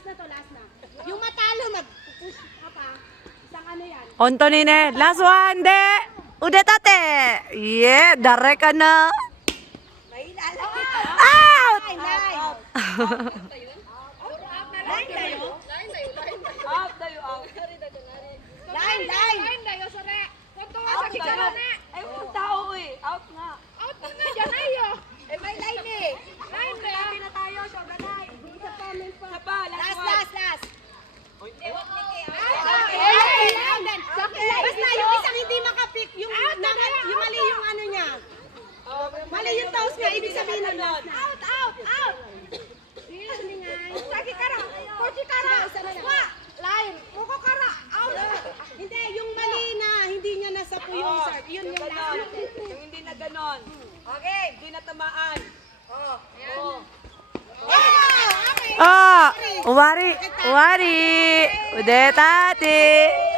Finish na to, last na. Yung matalo, mag-push ka pa. Isang ano yan. Ontonine, last one, de. Udah tate. Yeah, dare ka na. May ilala. Out! Nine. Line tayo? Out tayo, out. Line. Lain dayo sore. Kunto nga sa kikaroon na. Ay, yung tao eh. Out nga. Out na nga dyan ayo. Eh, may line eh. Lain ba? na tayo, Shoganay. Isa pa, may pa. Isa pa, last one. Last. Basta yung isang hindi makapick, yung mali yung ano niya. Mali yung toes niya, ibig sabihin na last na. Out. Sa kikara. Ko kikara. Wa. Lain. Muko kara. Out. Hindi, yung mali na, hindi niya nasapo yung serve. Yun yung last Ganon. natin. Yung hindi na ganon. Okay. Hindi na tamaan. Oh, wari. Udah tate.